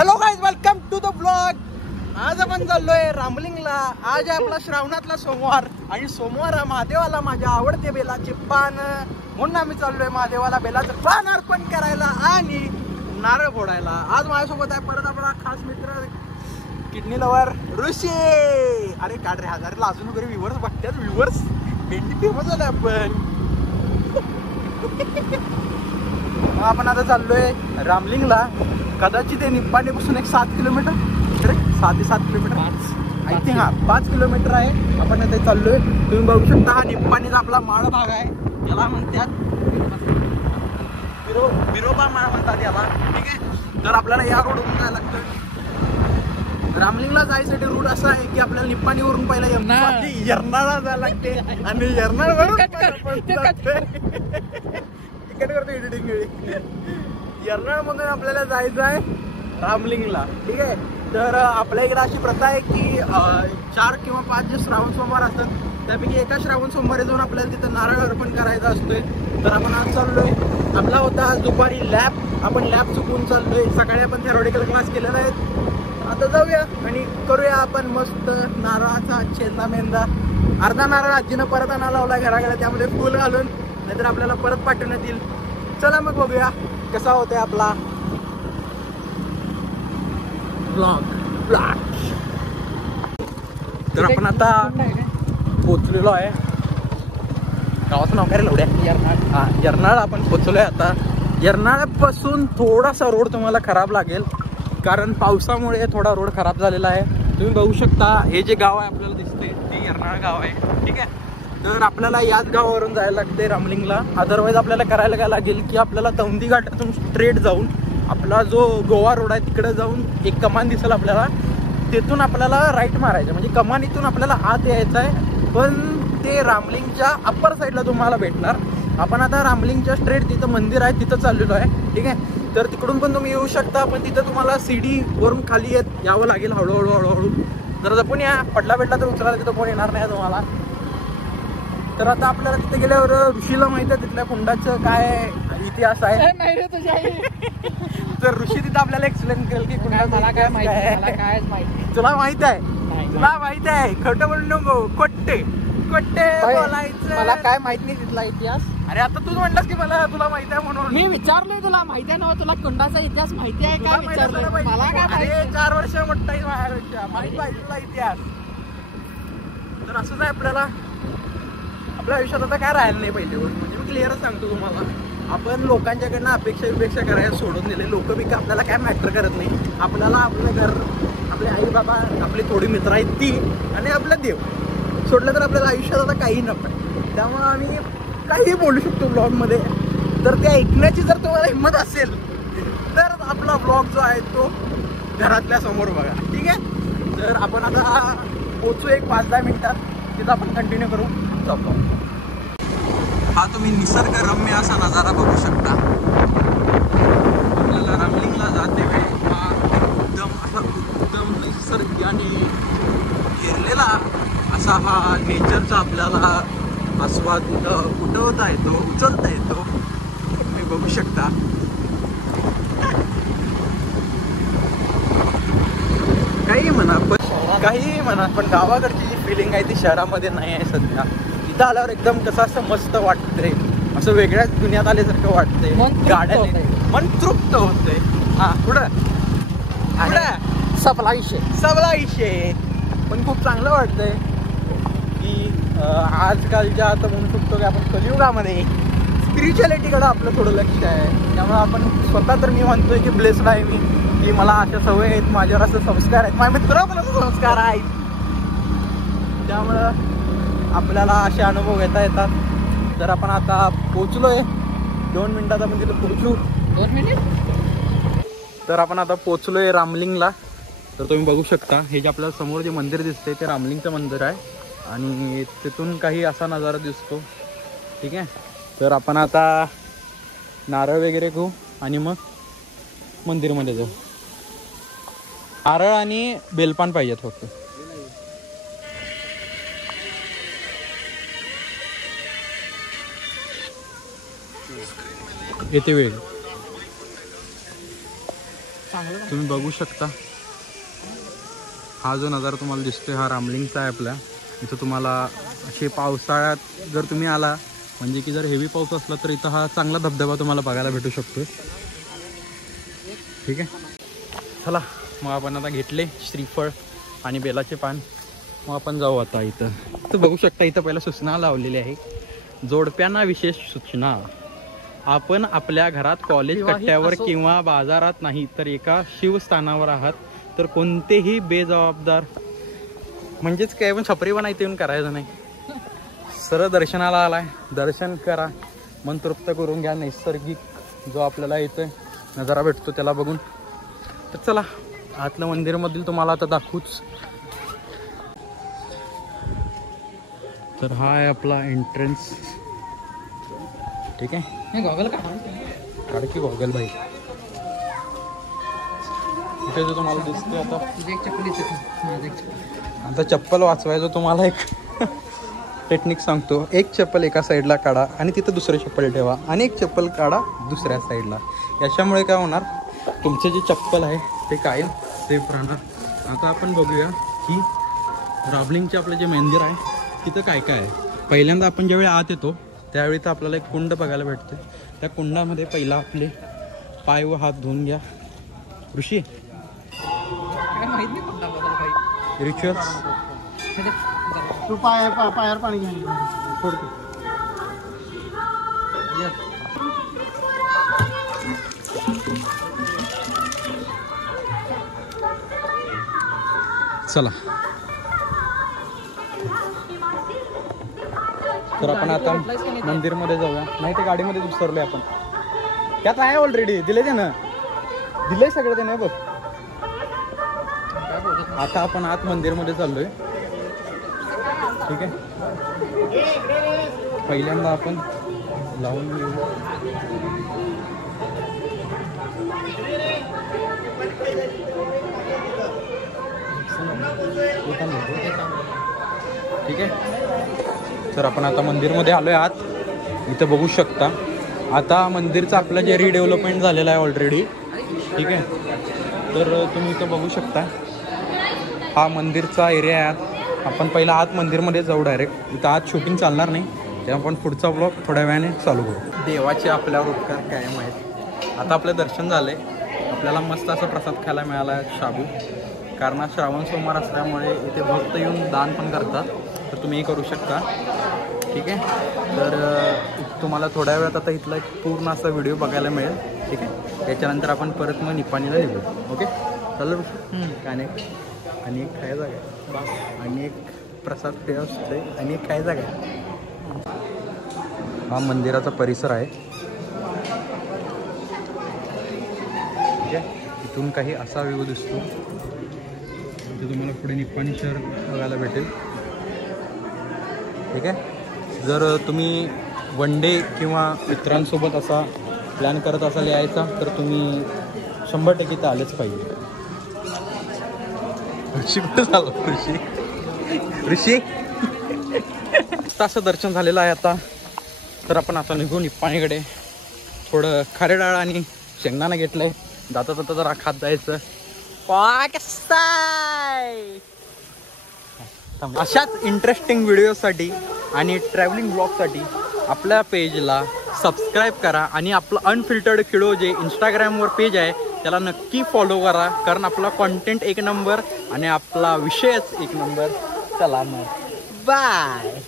Hello guys, welcome to the blog. आज आपण चाललोय रामलिंगला. आज आहे आपला श्रावणातला सोमवार आणि सोमवार हा महादेवाला माझ्या आवडते बेलाचे पान, म्हणून आम्ही चाललोय महादेवाला बेलाचं पान अर्पण करायला आणि नारळ फोडायला. आज माझ्यासोबत आहे परत आपला खास मित्र किडनी लवर ऋषी. अरे काढ रे, हजारला अजून वगैरे व्ह्यूवर्स बघतात. व्ह्यूवर्स भेंडी फेमस झाले आपण. आपण आता चाललोय रामलिंगला. कदाचित निप्पाणीपासून एक 7 किलोमीटर, 6 ते 7 किलोमीटर आय थिंक. 5 किलोमीटर आहे. आपण आता चाललोय. तुम्ही बघू शकता हा निप्पाणीचा आपला माळ भाग आहे. त्याला म्हणतात बिरोबा माळ म्हणतात याला. ठीक आहे. तर आपल्याला या रोडवरून जायला लागतं. रामलिंगला जायसाठी रूट असा आहे की आपल्याला निप्पाणीवरून पहिला यर्नाळा जायला लागते आणि यर्नाळवरून तिकीट करतो एडिटिंग. यर्नाळमधून आपल्याला जायचं आहे रामलिंगला. ठीक आहे. तर आपल्या इकडे अशी प्रथा आहे की 4 किंवा 5 जे श्रावण सोमवार असतात त्यापैकी एका श्रावण सोमवारी जाऊन आपल्याला तिथं नारळ अर्पण करायचा असतोय. तर आपण आज चाललोय. आपला होता आज दुपारी लॅब. आपण लॅब चुकवून चाललोय. सकाळी आपण थेरॉटिकल क्लास केलेला आहे. आता जाऊया आणि करूया आपण मस्त नारळाचा छेंदा मेंदा. अर्धा नारळ आजीनं परत आणा लावला घराकडे, त्यामध्ये फुल घालून, नाहीतर आपल्याला परत पाठवण्यात येईल. चला मग बघूया कसा होतोय आपला ब्लॉग. तर आपण आता पोचलेलो आहे. गावाचं नाव काय रे लवड्या? यर्नाळ. यर्नाळ आपण पोचलोय आता. यर्नाळपासून थोडासा रोड तुम्हाला खराब लागेल कारण पावसामुळे थोडा रोड खराब झालेला आहे. तुम्ही बघू शकता हे जे गाव आहे आपल्याला दिसते ते यर्नाळ गाव आहे. ठीक आहे. तर आपल्याला याच गावावरून जायला लागते रामलिंगला. अदरवाईज आपल्याला करायला काय लागेल की आपल्याला तौंदी घाटातून स्ट्रेट जाऊन आपला जो गोवा रोड आहे तिकडे जाऊन एक कमान दिसेल आपल्याला, तिथून आपल्याला राईट मारायचं. म्हणजे कमानीतून आपल्याला आत यायचं आहे, पण ते रामलिंगच्या अप्पर साईडला तुम्हाला भेटणार. आपण आता रामलिंगच्या स्ट्रेट तिथं मंदिर आहे तिथं चाललेलो आहे. ठीक आहे. तर तिकडून पण तुम्ही येऊ शकता, पण तिथं तुम्हाला सीडी वरून खाली यावं लागेल हळूहळू हळूहळू. जर जपून या, पडला भेटला तर उचलायला तिथं कोण येणार नाही तुम्हाला. तर आता आपल्याला तिथे गेल्यावर ऋषीला माहिती आहे तिथल्या कुंडाचं काय इतिहास आहे. तर ऋषी तिथं आपल्याला एक्सप्लेन करेल की कुंडा मला काय माहिती. तुला माहित आहे? तुला माहित आहे? खोटं बोलू नको. कोट्टे बोलायचं. मला काय माहित नाही तिथला इतिहास. अरे आता तू म्हणलास की मला तुला माहिती आहे म्हणून मी विचारलोय. तुला माहिती आहे ना? तुला कुंडाचा इतिहास माहिती आहे का विचारलं? मला काय माहिती. 4 वर्ष मोठा माहित पाहिजे तुला इतिहास. तर असंच आहे आपल्याला. आपल्या आयुष्यात आता काय राहिलं नाही पहिले गोष्ट. म्हणजे मी क्लिअरच सांगतो तुम्हाला. आपण लोकांच्याकडनं अपेक्षा करायला सोडून दिले. लोक बी आपल्याला काय मॅटर करत नाही. आपल्याला आपलं घर, आपले आई बाबा, आपली थोडी मित्र आहेत ती आणि आपलं देव सोडलं तर आपल्याला आयुष्यात आता काही नको. त्यामुळे आम्ही काही बोलू शकतो ब्लॉगमध्ये. तर ते ऐकण्याची जर तुम्हाला हिंमत असेल तर आपला ब्लॉग जो आहे तो घरातल्या समोर बघा. ठीक आहे. तर आपण आता पोचू एक 5-10 मिनिटात. तिथं आपण कंटिन्यू करू. जातो. हा तुम्ही निसर्गरम्य असा नजारा बघू शकता. आपल्याला रामलिंगला जाते वेळी हा एकदम निसर्गाने घेरलेला असा हा नेचरचा आपल्याला आस्वाद उठवता येतो, उचलता येतो. तुम्ही बघू शकता. काही म्हणा पण गावाकडची जी फिलिंग आहे ती शहरामध्ये नाही आहे सध्या. इथं आल्यावर एकदम कसं असं मस्त वाटतंय, असं वेगळ्याच दुनियात आल्यासारखं वाटतंय. गाड्याने मन तृप्त होतंय. हा पुढं सपला विषय पण खूप चांगलं वाटतंय की आजकालच्या आता म्हणू शकतो की आपण कलियुगामध्ये स्पिरिच्युअलिटीकडे आपलं थोडं लक्ष आहे. त्यामुळे आपण स्वतः तर मी म्हणतोय की ब्लेस्ड आहे मी की मला अशा सवय आहेत, माझ्यावर असं संस्कार आहेत, माझ्या मित्रावर पण असं संस्कार आहेत. त्यामुळं आपल्याला असे अनुभव घेता येतात. तर आपण आता पोचलोय. 2 मिनिटात आपण तिथं पोचू. 2 मिनिट. तर आपण आता पोचलोय रामलिंगला. तर तुम्ही बघू शकता हे जे आपल्याला समोर जे मंदिर दिसते ते रामलिंगचं मंदिर आहे आणि तिथून काही असा नजारा दिसतो. ठीक आहे. तर आपण आता नारळ वगैरे घेऊ आणि मग मंदिरमध्ये जाऊ. नारळ आणि बेलपान पाहिजेत फक्त. येते वेळ. तुम्ही बघू शकता हा जो नजारा तुम्हाला दिसतोय हा रामलिंगचा आहे आपल्या इथं. तुम्हाला असे पावसाळ्यात जर तुम्ही आला म्हणजे की जर हेवी पाऊस असला तर इथं हा चांगला धबधबा तुम्हाला बघायला भेटू शकतो. ठीक आहे, चला मग आपण आता घेतले श्रीफळ आणि बेलाचे पान. मग आपण जाऊ आता इथं. तर बघू शकता इथं पहिला सूचना लावलेली आहे. जोडप्यांना विशेष सूचना. आपण आपल्या घरात, कॉलेज कट्ट्यावर किंवा बाजारात नाही तर एका शिवस्थानावर आहात तर कोणतेही बेजबाबदार म्हणजेच काय पण छपरीपणा इथे येऊन करायचं नाही. सरळ दर्शनाला आलाय, दर्शन करा, मन तृप्त करून घ्या. नैसर्गिक जो आपल्याला इथं नजारा भेटतो त्याला बघून. तर चला आतलं मंदिरमधील तुम्हाला आता दाखवूच. तर हा आहे आपला एंट्रन्स. ठीक आहे, गॉगल काढ की गॉगल भाई. इथे जो तुम्हाला दिसते आता चप्पल वाचवायचं तुम्हाला एक टेक्निक सांगतो. एक चप्पल एका साईडला काढा आणि तिथं दुसरं चप्पल ठेवा आणि एक चप्पल काढा दुसऱ्या साईडला. याच्यामुळे काय होणार, तुमचं जे चप्पल आहे ते कायम सेफ राहणार. आता आपण बघूया की रामलिंगचे आपलं जे मंदिर आहे तिथं काय काय आहे. पहिल्यांदा आपण ज्यावेळी आत येतो त्यावेळी तर आपल्याला एक कुंड बघायला भेटते. त्या कुंडामध्ये पहिला आपले पाय व हात धुवून घ्या. ऋषी रिच्युअल्स तू पायावर पाणी घ्या. चला तर आपण आता मंदिरमध्ये जाऊया. नाही तर गाडीमध्ये विसरलोय आपण. त्यात आहे ऑलरेडी दिले त्यानं, दिलंय सगळं त्यानं बघ. आता आपण आत मंदिरमध्ये चाललोय. ठीक आहे, पहिल्यांदा आपण लावून घेऊ. ठीक आहे, तर आपण आता मंदिरमध्ये आलोय आत. इथं बघू शकता आता मंदिरचं आपलं जे रिडेव्हलपमेंट झालेलं आहे ऑलरेडी. ठीक आहे, तर तुम्ही इथं बघू शकता हा मंदिरचा एरिया आहे. आपण पहिला आत मंदिरमध्ये जाऊ डायरेक्ट. इथं आत शूटिंग चालणार नाही, तेव्हा आपण पुढचा ब्लॉग थोड्या वेळाने चालू करू. देवाचे आपल्यावर उपकार कायम आहेत. आता आपलं दर्शन झालंय. आपल्याला मस्त असा प्रसाद खायला मिळाला आहे शाबू. कारण श्रावण सोमवार असल्यामुळे इथे भक्त येऊन दान पण करतात, तर तुम्ही करू शकता. ठीक आहे, तर तुम्हाला थोड्या वेळात आता इथला एक पूर्ण असा व्हिडिओ बघायला मिळेल. ठीक आहे, त्याच्यानंतर आपण परत मग निपाणीला निघू. ओके, चालेल. काय नाही, आणि एक खायचा काय, आणि एक प्रसाद पे असते, आणि एक खायचा काय. हा मंदिराचा परिसर आहे. ठीक आहे, इथून काही असा व्ह्यू दिसतो. इथे तुम्हाला पुढे निपाणी शहर बघायला भेटेल. ठीक आहे, जर तुम्ही वन डे किंवा मित्रांसोबत असा प्लॅन करत असाल यायचा तर तुम्ही 100% इथं आलेच पाहिजे. ऋषी कुठं झालं, ऋषी असं दर्शन झालेलं आहे आता. तर आपण आता निघू निपाणीकडे. थोडं खारे डाळ आणि शेंगदाणा घेतलंय. जाता जाता जरा खात जायचं. अशाच इंटरेस्टिंग व्हिडिओसाठी आणि ट्रॅव्हलिंग ब्लॉगसाठी आपल्या पेजला सबस्क्राईब करा. आणि आपलं अनफिल्टर्ड खिळो जे इंस्टाग्रामवर पेज आहे त्याला नक्की फॉलो करा. कारण आपला कॉन्टेंट एक नंबर आणि आपला विषयच एक नंबर. चला मग बाय.